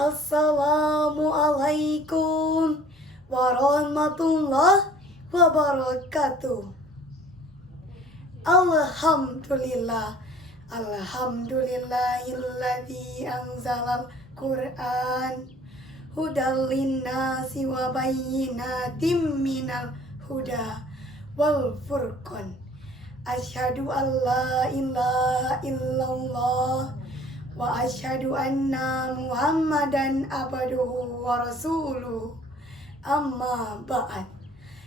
Assalamualaikum warahmatullahi wabarakatuh. Alhamdulillah, alhamdulillahilladzi anzalal Qur'an hudal linnasi wa bayyinatim minal huda wal furqan. Asyhadu an la ilaha illallah wa asyhadu anna Muhammadan abduhu wa rasuluh. Amma ba'd.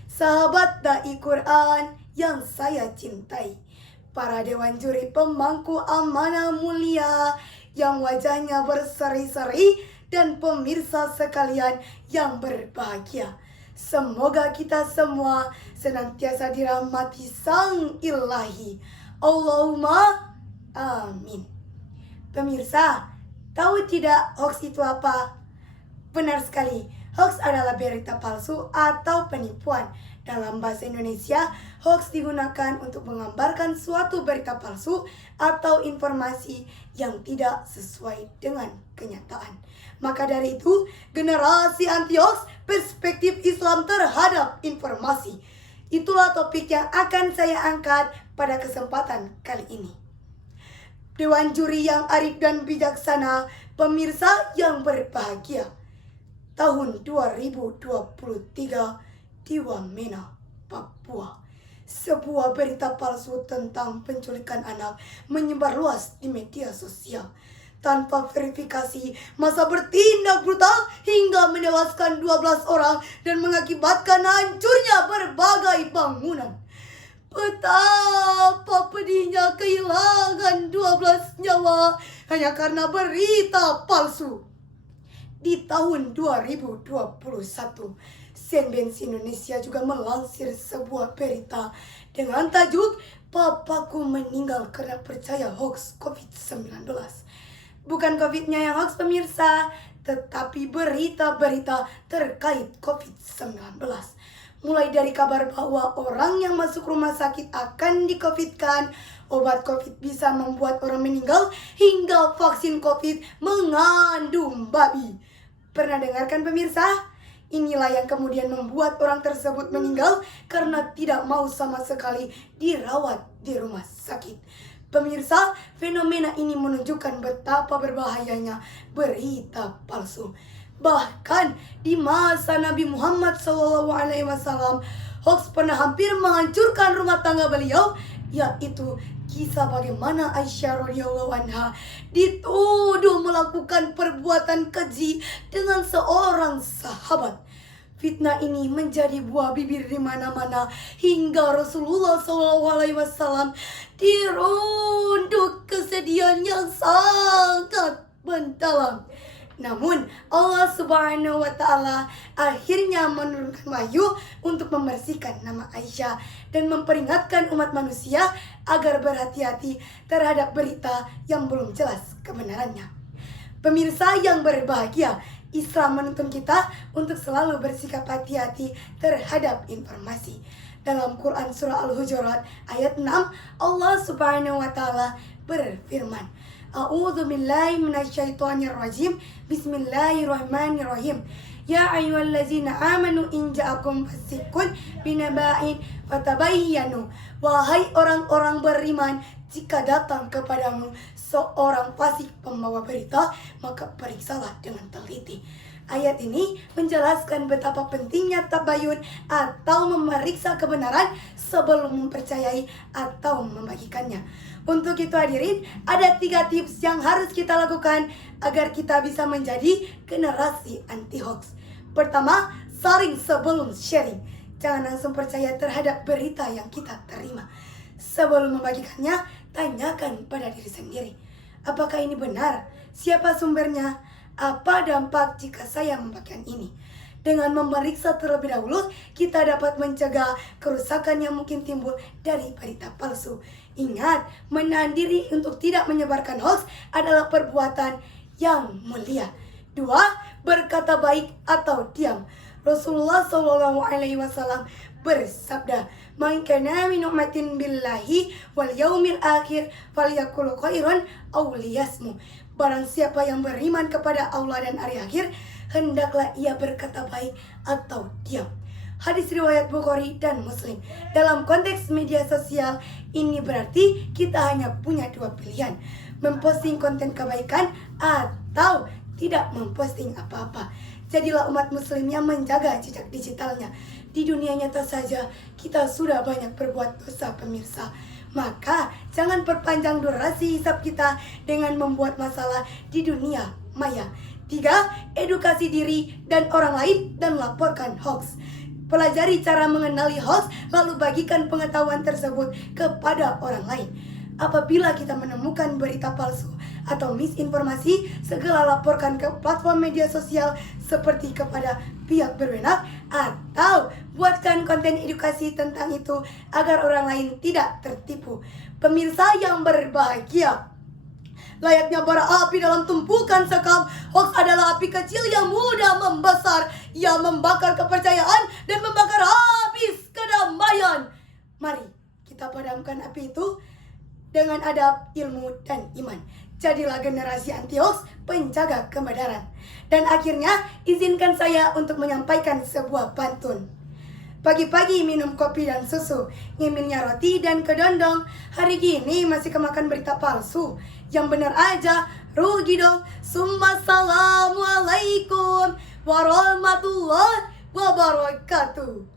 Sahabat Dai Quran yang saya cintai, para dewan juri pemangku amanah mulia yang wajahnya berseri-seri, dan pemirsa sekalian yang berbahagia, semoga kita semua senantiasa dirahmati Sang Ilahi. Allahumma amin. Pemirsa, tahu tidak hoax itu apa? Benar sekali, hoax adalah berita palsu atau penipuan. Dalam bahasa Indonesia, hoax digunakan untuk menggambarkan suatu berita palsu atau informasi yang tidak sesuai dengan kenyataan. Maka dari itu, generasi anti-hoax, perspektif Islam terhadap informasi. Itulah topik yang akan saya angkat pada kesempatan kali ini. Dewan juri yang arif dan bijaksana, pemirsa yang berbahagia, tahun 2023 di Wamena, Papua, sebuah berita palsu tentang penculikan anak menyebar luas di media sosial. Tanpa verifikasi, masa bertindak brutal hingga menewaskan 12 orang dan mengakibatkan hancurnya berbagai bangunan. Betapa pedihnya kehilangan 12 nyawa hanya karena berita palsu. Di tahun 2021, CNBC Indonesia juga melansir sebuah berita dengan tajuk "Papaku meninggal karena percaya hoax COVID-19". Bukan COVID-nya yang hoax, pemirsa, tetapi berita-berita terkait COVID-19. Mulai dari kabar bahwa orang yang masuk rumah sakit akan di-COVID-kan, obat COVID bisa membuat orang meninggal, hingga vaksin COVID mengandung babi. Pernah dengarkan, pemirsa? Inilah yang kemudian membuat orang tersebut meninggal karena tidak mau sama sekali dirawat di rumah sakit. Pemirsa, fenomena ini menunjukkan betapa berbahayanya berita palsu. Bahkan di masa Nabi Muhammad SAW, hoax pernah hampir menghancurkan rumah tangga beliau, yaitu kisah bagaimana Aisyah radhiyallahu anha dituduh melakukan perbuatan keji dengan seorang sahabat. Fitnah ini menjadi buah bibir di mana-mana hingga Rasulullah SAW dirunduk kesedihan yang sangat mendalam. Namun Allah Subhanahu wa Ta'ala akhirnya menurunkan wahyu untuk membersihkan nama Aisyah dan memperingatkan umat manusia agar berhati-hati terhadap berita yang belum jelas kebenarannya. Pemirsa yang berbahagia, Islam menuntun kita untuk selalu bersikap hati-hati terhadap informasi. Dalam Quran surah Al-Hujurat ayat 6, Allah Subhanahu wa Ta'ala berfirman, A'udzu billahi minasyaitonir rajim. Bismillahirrahmanirrahim. Ya ayyuhallazina amanu in ja'akum fasiqun binaba'in fatabayyanu. Wahai orang-orang beriman, jika datang kepadamu seorang fasik pembawa berita, maka periksalah dengan teliti. Ayat ini menjelaskan betapa pentingnya tabayun atau memeriksa kebenaran sebelum mempercayai atau membagikannya. Untuk itu hadirin, ada 3 tips yang harus kita lakukan agar kita bisa menjadi generasi anti hoax. Pertama, saring sebelum sharing. Jangan langsung percaya terhadap berita yang kita terima. Sebelum membagikannya, tanyakan pada diri sendiri. Apakah ini benar? Siapa sumbernya? Apa dampak jika saya membagikan ini? Dengan memeriksa terlebih dahulu, kita dapat mencegah kerusakan yang mungkin timbul dari berita palsu. Ingat, menahan diri untuk tidak menyebarkan hoax adalah perbuatan yang mulia. 2. Berkata baik atau diam. Rasulullah SAW bersabda, "Man kana min ummatin billahi wal yaumil akhir falyakul khairan aw liyasmut." Barang siapa yang beriman kepada Allah dan hari akhir, hendaklah ia berkata baik atau diam. Hadis riwayat Bukhari dan Muslim. Dalam konteks media sosial ini berarti kita hanya punya dua pilihan, memposting konten kebaikan atau tidak memposting apa-apa. Jadilah umat muslim yang menjaga jejak digitalnya. Di dunia nyata saja kita sudah banyak berbuat dosa, pemirsa. Maka jangan perpanjang durasi hisab kita dengan membuat masalah di dunia maya. 3. Edukasi diri dan orang lain dan laporkan hoax. Pelajari cara mengenali hoax, lalu bagikan pengetahuan tersebut kepada orang lain. Apabila kita menemukan berita palsu atau misinformasi, segera laporkan ke platform media sosial seperti kepada pihak berwenang atau buatkan konten edukasi tentang itu agar orang lain tidak tertipu. Pemirsa yang berbahagia, layaknya bara api dalam tumpukan sekam, hoax adalah api kecil yang mudah membesar. Ia membakar kepercayaan dan membakar habis kedamaian. Mari kita padamkan api itu dengan adab, ilmu, dan iman. Jadilah generasi anti hoax, penjaga kebenaran. Dan akhirnya izinkan saya untuk menyampaikan sebuah pantun. Pagi-pagi minum kopi dan susu, ngemilnya roti dan kedondong. Hari gini masih kemakan berita palsu. Yang benar aja, rugi dong. Assalamualaikum warahmatullahi wabarakatuh.